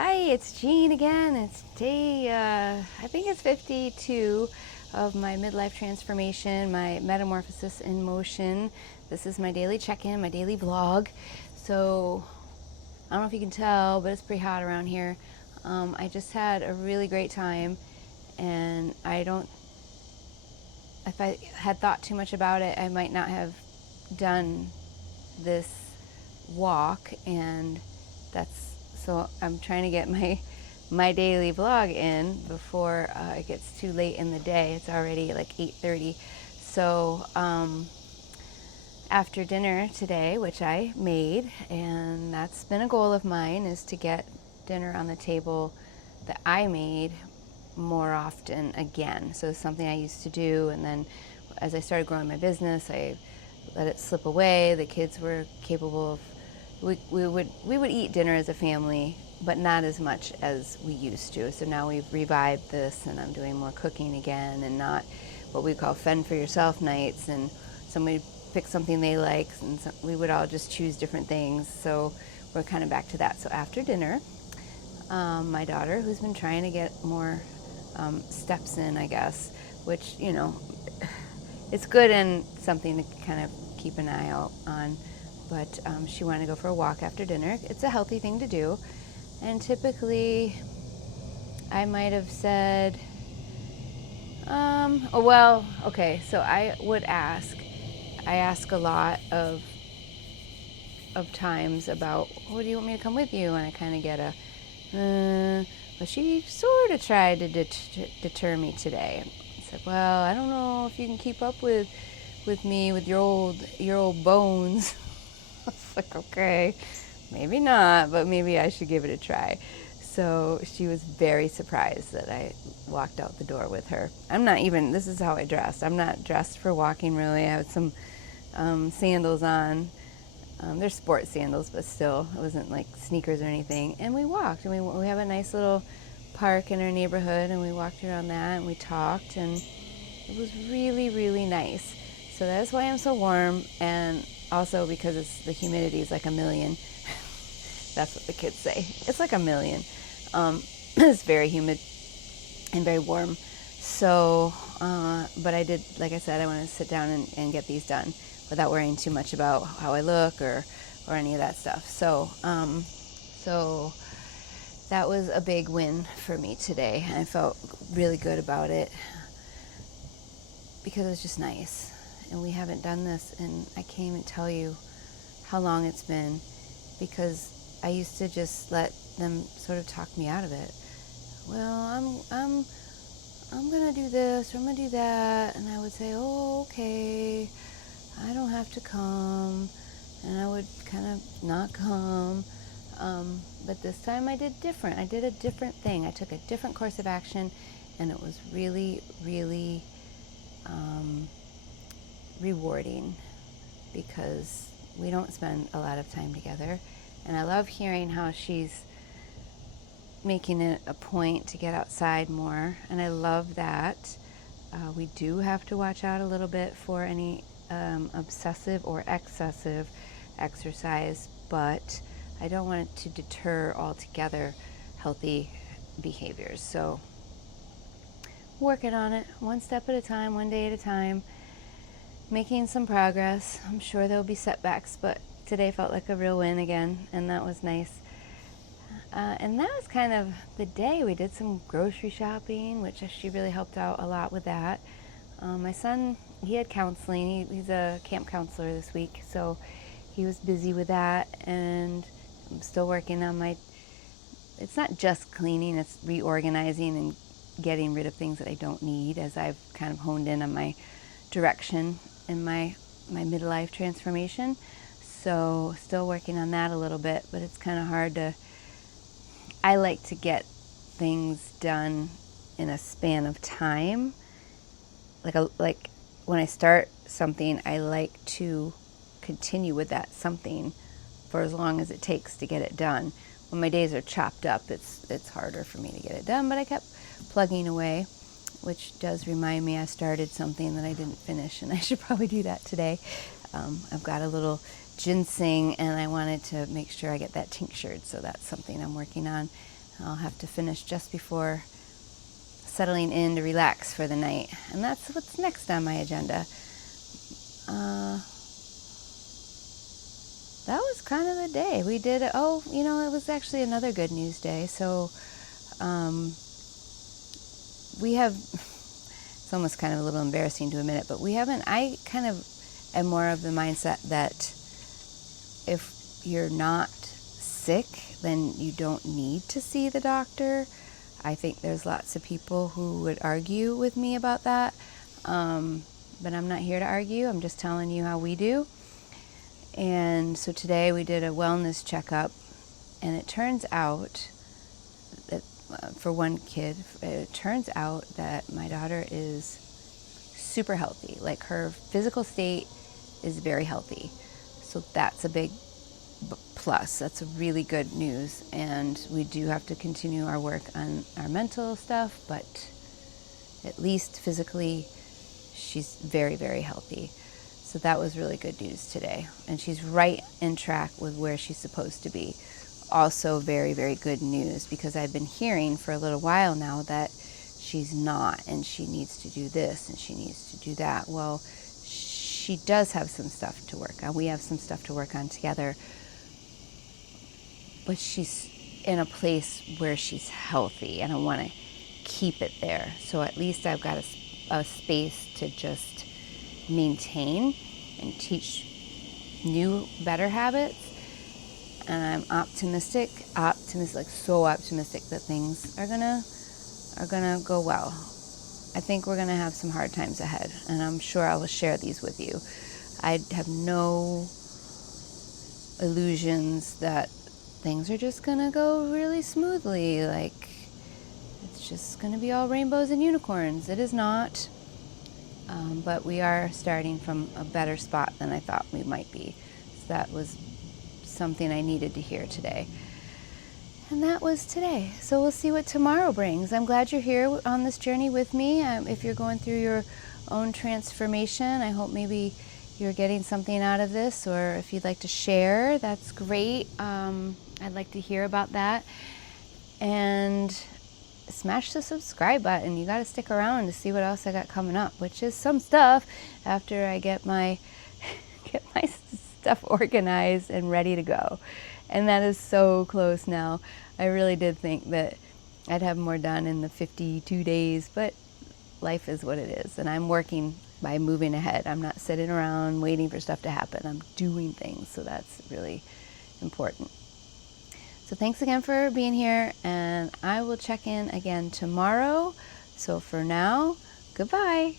Hi, it's Jean again. It's day, I think it's 52 of my midlife transformation, my Metamorphosis in motion. This is my daily check-in, my daily vlog. So, I don't know if you can tell, but it's pretty hot around here. I just had a really great time, and if I had thought too much about it, I might not have done this walk, and so I'm trying to get my daily vlog in before it gets too late in the day. It's already like 8:30. So after dinner today, which I made, and that's been a goal of mine, is to get dinner on the table that I made more often again. So it's something I used to do, and then as I started growing my business, I let it slip away. The kids were capable of we would eat dinner as a family, but not as much as we used to. So now we've revived this, and I'm doing more cooking again, and not what we call fend for yourself nights. And somebody pick something they like, and we would all just choose different things. So we're kind of back to that. So after dinner, my daughter, who's been trying to get more steps in, I guess, which it's good and something to kind of keep an eye out on. But she wanted to go for a walk after dinner. It's a healthy thing to do. And typically, I might have said, so I ask a lot of times about, do you want me to come with you? And I kind of get but she sort of tried to deter me today. I said, well, I don't know if you can keep up with me with your old bones. I was like, okay, maybe not, but maybe I should give it a try. So she was very surprised that I walked out the door with her. This is how I dressed. I'm not dressed for walking, really. I had some sandals on. They're sports sandals, but still, it wasn't like sneakers or anything. And we walked, and we have a nice little park in our neighborhood, and we walked around that, and we talked, and it was really, really nice. So that's why I'm so warm, and also because the humidity is like a million. That's what the kids say. It's like a million. It's very humid and very warm. So, but I did, like I said, I wanted to sit down and get these done without worrying too much about how I look or any of that stuff. So that was a big win for me today. I felt really good about it because it was just nice. And we haven't done this, and I can't even tell you how long it's been, because I used to just let them sort of talk me out of it. Well, I'm gonna do this, or I'm gonna do that, and I would say, oh, okay, I don't have to come, and I would kind of not come. But this time I did different. I did a different thing. I took a different course of action, and it was really, really rewarding, because we don't spend a lot of time together, and I love hearing how she's making it a point to get outside more, and I love that. We do have to watch out a little bit for any obsessive or excessive exercise, but I don't want it to deter altogether healthy behaviors. So working on it one step at a time, one day at a time, making some progress. I'm sure there'll be setbacks, but today felt like a real win again, and that was nice. And that was kind of the day. We did some grocery shopping, which she really helped out a lot with that. My son, he had counseling. He's a camp counselor this week, so he was busy with that, and I'm still working on it's not just cleaning, it's reorganizing and getting rid of things that I don't need, as I've kind of honed in on my direction in my midlife transformation. So still working on that a little bit, but it's kind of hard I like to get things done in a span of time. Like when I start something, I like to continue with that something for as long as it takes to get it done. When my days are chopped up, it's harder for me to get it done, but I kept plugging away, which does remind me I started something that I didn't finish, and I should probably do that today. I've got a little ginseng, and I wanted to make sure I get that tinctured, so that's something I'm working on. I'll have to finish just before settling in to relax for the night. And that's what's next on my agenda. That was kind of the day. We did, it was actually another good news day. So we have, it's almost kind of a little embarrassing to admit it, but I kind of am more of the mindset that if you're not sick, then you don't need to see the doctor. I think there's lots of people who would argue with me about that, but I'm not here to argue. I'm just telling you how we do. And so today we did a wellness checkup, and it turns out that for one kid, it turns out that my daughter is super healthy. Like, her physical state is very healthy. So that's a big plus. That's really good news. And we do have to continue our work on our mental stuff, but at least physically, she's very, very healthy. So that was really good news today. And she's right in track with where she's supposed to be. Also very, very good news, because I've been hearing for a little while now that she's not, and she needs to do this and she needs to do that. Well, she does have some stuff to work on. We have some stuff to work on together. But she's in a place where she's healthy, and I want to keep it there. So at least I've got a space to just maintain and teach new, better habits. And I'm optimistic, so optimistic that things are gonna go well. I think we're gonna have some hard times ahead, and I'm sure I will share these with you. I have no illusions that things are just gonna go really smoothly, like it's just gonna be all rainbows and unicorns. It is not. But we are starting from a better spot than I thought we might be. So that was something I needed to hear today. And that was today. So we'll see what tomorrow brings. I'm glad you're here on this journey with me. If you're going through your own transformation, I hope maybe you're getting something out of this, or if you'd like to share, that's great. I'd like to hear about that. And smash the subscribe button. You got to stick around to see what else I got coming up, which is some stuff after I get my stuff organized and ready to go. And that is so close now. I really did think that I'd have more done in the 52 days, but life is what it is, and I'm working by moving ahead. I'm not sitting around waiting for stuff to happen. I'm doing things, so that's really important. So thanks again for being here, and I will check in again tomorrow. So for now, goodbye.